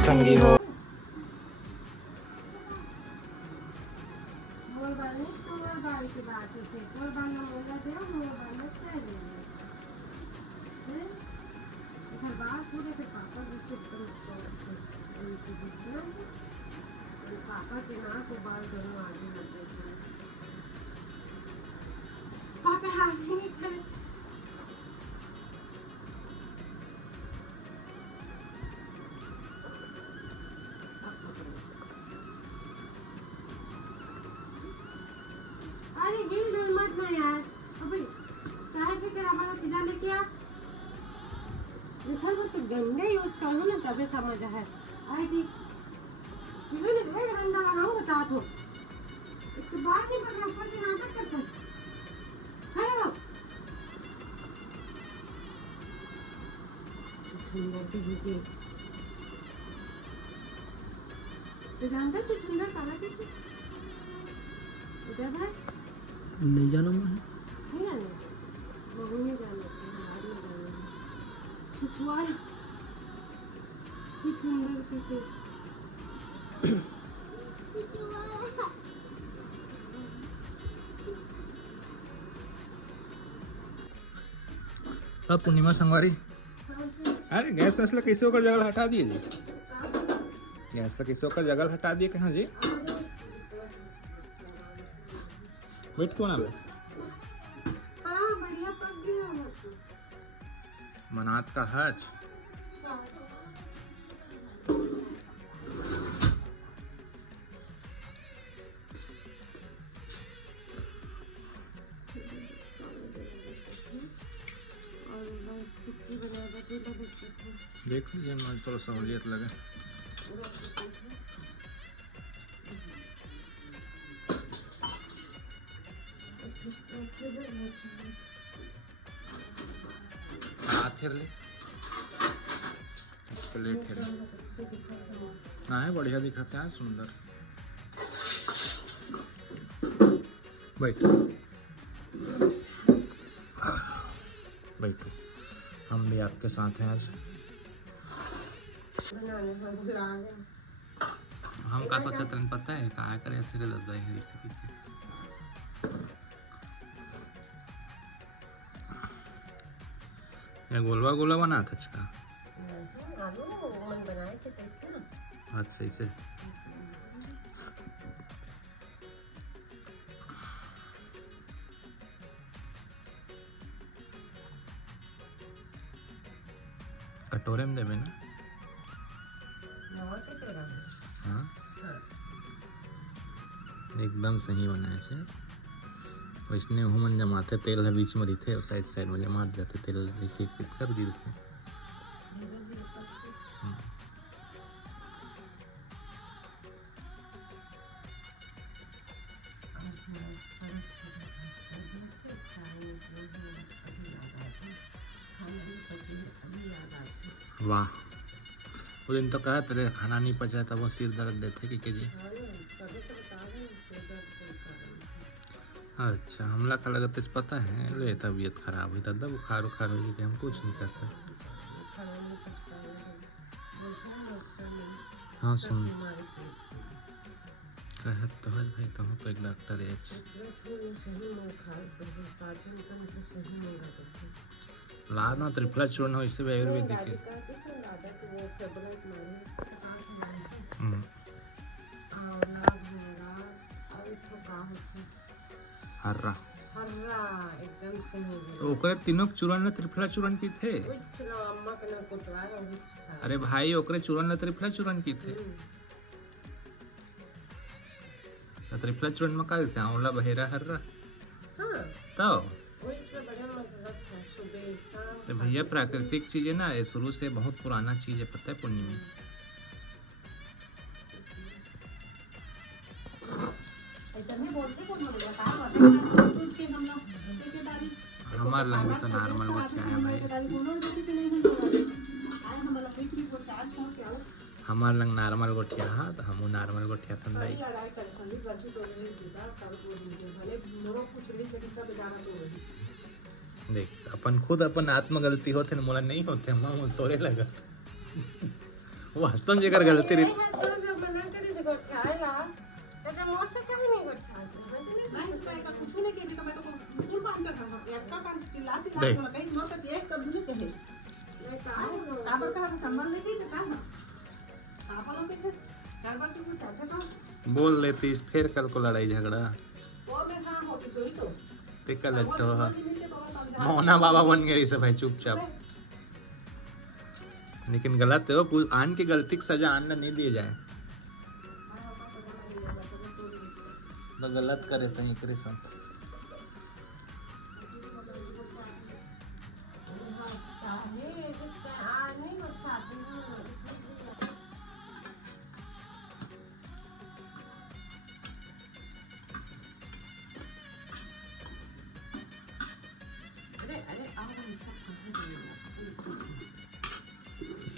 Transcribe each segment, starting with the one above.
संगी हो। पापा के नाक को बाल दोनों आगे लगे थे। पापा हाथ नहीं थे। अरे गिल डुल मत ना यार। अबे काहे पे करामा तिला लेके आ। इधर वो तो गंदे यूज करो ना तबे समझ है। आई थी इन्होंने दे गंदा लगाऊं बता दो। एक तो बात नहीं पता ऊपर से नाटक करता। खड़े हो। सुंदर की जूती। तो जानता तू सुंदर काला किसी? इधर भाई नहीं जाना मैं। नहीं जाना मम्मी नहीं जाना बाद में जाना छुछुआ कि सुंदर किसी अब पूर्णिमा संगवारी अरे गैस वैस ला कैसे होकर जगह हटा दिए जी। गैस ला कैसे होकर जगह हटा दिए कहाँ जी। वेट क्यों ना बे बढ़िया पक गया मनात का हज देख लीजिए मुझे थोड़ा सहूलियत लगे। हाथ ले प्लेट है ना है बढ़िया दिखाता है सुंदर। बैठो बैठो हम भी आपके साथ हैं आज। हम का सोचा तन पता है कहा करे तेरे दादा है इसके पीछे। ये गोलवा गोला बना था इसका आलू मन बनाए थे कैसे ना अच्छा इसे कटोरे में देवे ना। हाँ एकदम सही बनाए छे। वैसने मन जमाते तेल है बीच में रही और साइड साइड में जमा जाते तेल ऐसे कर दी थे। वाह वो दिन तो कहा तेरे खाना नहीं पचा था वो सिर दर्द देते कि जी। अच्छा हमला का लगता है पता है ले तबीयत खराब हुई दादा बुखार उखार हुई कि हम कुछ नहीं करते। हाँ सुन कहत तो है भाई तुम तो एक डॉक्टर है। लाना त्रिफला चूर्ण हो इससे आयुर्वेदिक है। हर्रा एकदम सही। तो ओकरे तीनों चूर्ण त्रिफला चूर्ण की थे। अरे भाई ओकरे चूर्ण त्रिफला चूर्ण की थे। तो त्रिफला चूर्ण में का थे आंवला बहेरा हर्रा। तो भैया प्राकृतिक चीज है ना ये शुरू से बहुत पुराना चीज है पता है पूर्णिमा। हमार लंग तो नॉर्मल गोठिया है भाई। हमार लंग नॉर्मल गोठिया हाँ तो हम नॉर्मल गोठिया ठंडाई। देख अपन खुद अपन आत्म गलती होते न मोला नहीं होते हम तोरे लगा वास्तव में जेकर गलती रही तो जब मना करे से गोठाला तो मोर से कभी नहीं गोठाते नहीं तो एक कुछ नहीं के तो मैं तो फुल पान कर एक का पान चिल्ला नहीं। चिल्ला कहीं नो तो एक सब नहीं कहे मैं कहा काबर का संभाल लेती तो काम आप लोग के कारबार तो चाहते तो बोल लेती फिर कल को लड़ाई झगड़ा वो में हां होती तो ते कल अच्छा हो मोहना बाबा बन गए सब भाई चुपचाप लेकिन गलत है वो आन की गलती की सजा आन नहीं दिए जाए तो गलत करे तो एकरे साथ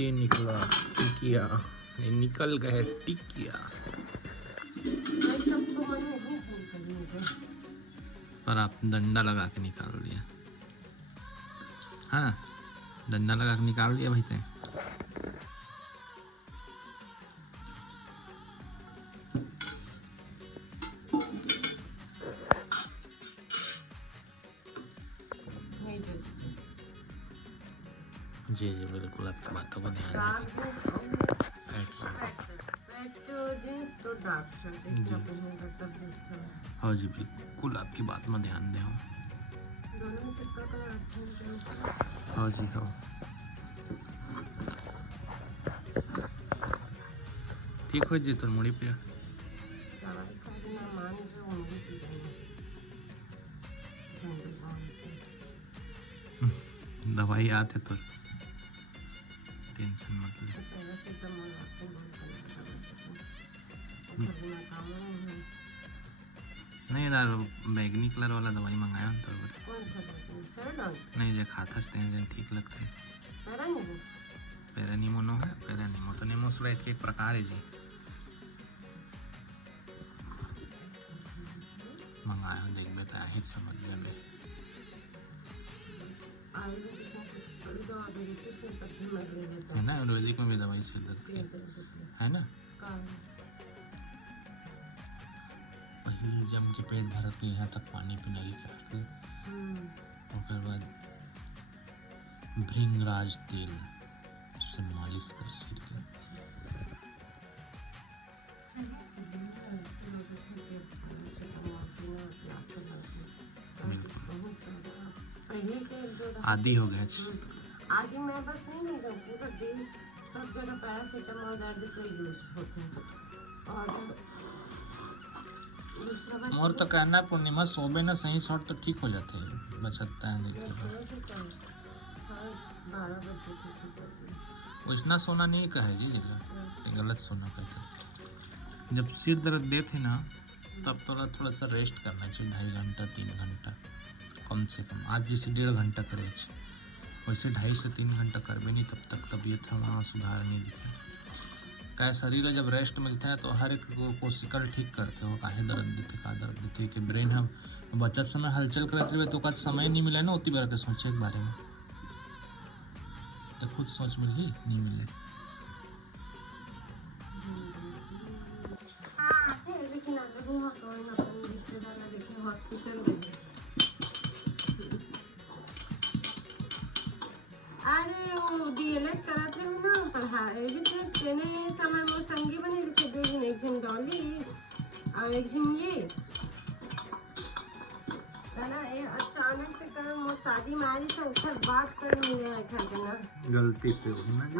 ये निकला टिकिया ये निकल गए टिकिया और आप डंडा लगा के निकाल दिया हाँ डंडा लगा के निकाल दिया भाई ते जी जी बिल्कुल आपकी बातों को ध्यान हाँ जी बिल्कुल आपकी बात में ध्यान दें हाँ जी हाँ ठीक हो जी तो मुड़ी पे दवाई आते तो टेंशन मत ले नहीं यार बैगनी कलर वाला दवाई मंगाया तो नहीं जो खाता से ठीक लगते पैरानीमो नो है पैरानीमो तो नेमोसुराइड के एक प्रकार है जी मंगाया देख बेटा ही समझ में है ना आयुर्वेदिक में भी दवाई सिर दर्द की है ना पहली जम के पेट भरत के यहाँ तक पानी पीने की करते और बाद भृंगराज तेल से मालिश कर सिर के आदि हो गया आदि मैं बस नहीं पूरा दिन सब जगह पैरासीटामोल दर्द का यूज होता है और दूसरा बात मोर तो कहना है पूर्णिमा सोबे ना सही शॉट तो ठीक हो जाते हैं बचता है देखिए 12 बजे उतना सोना नहीं कहे जी जगह गलत सोना कहते जब सिर दर्द दे थे ना तब थोड़ा सा रेस्ट करना चाहिए 2.5 घंटा 3 घंटा कम से कम आज जैसे 1.5 घंटा करे वैसे 2.5 से 3 घंटा करबे नहीं तब तक तबीयत वहाँ सुधार नहीं दिखे क्या शरीर जब रेस्ट मिलता है तो हर एक कोशिका ठीक करते हो काहे दर्द देते का दर्द देते कि ब्रेन हम बचत समय हलचल करते हुए तो का समय नहीं मिला ना उतनी बार के सोचे के बारे में तो खुद सोच मिल ही नहीं मिले लेकिन हॉस्पिटल अरे वो डीएलएड करत रहे ना पढ़ाई तेने समय मोर संगी बने जैसे दो जन एक जन डॉली और एक जन ये ना ये अचानक से कर मोर शादी में आई से ऊपर बात कर मिले है घर के ना गलती से हो ना जी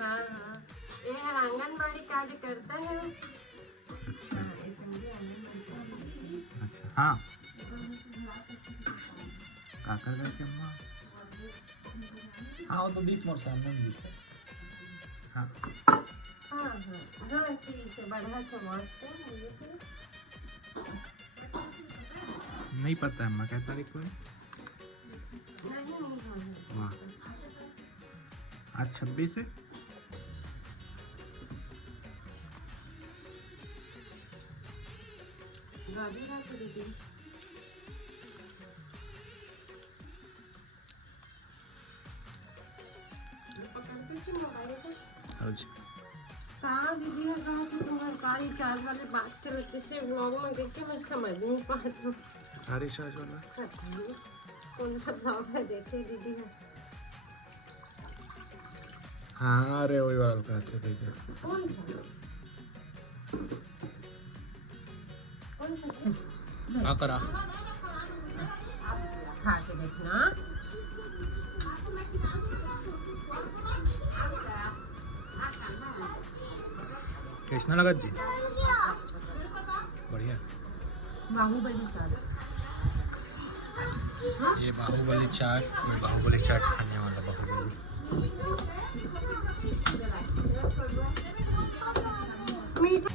हाँ ये है आंगनबाड़ी कार्य करता है अच्छा हाँ काकर करके अम्मा हाँ वो तो 20 मोर सामने में दिखा हाँ हाँ ठीक है बढ़ा के वास्ते नहीं पता अम्मा क्या तारीख को है वाह आज 26 है अच्छी मोबाइल है हाँ जी। कहाँ दीदी है कहाँ से तुम्हारे कारी चार्ज वाले बात चलते से व्लॉग में देख के मैं समझ नहीं पाता हूँ। कारी चार्ज वाला कौन सा व्लॉग है देखे दीदी है हाँ अरे वही वाला कहते भैया कौन सा हाँ करा आप खा के देखना कैसा लगा जी बढ़िया बाहुबली चाट ये बाहुबली चाट मैं बाहुबली चाट खाने वाला बाहुबली मीठा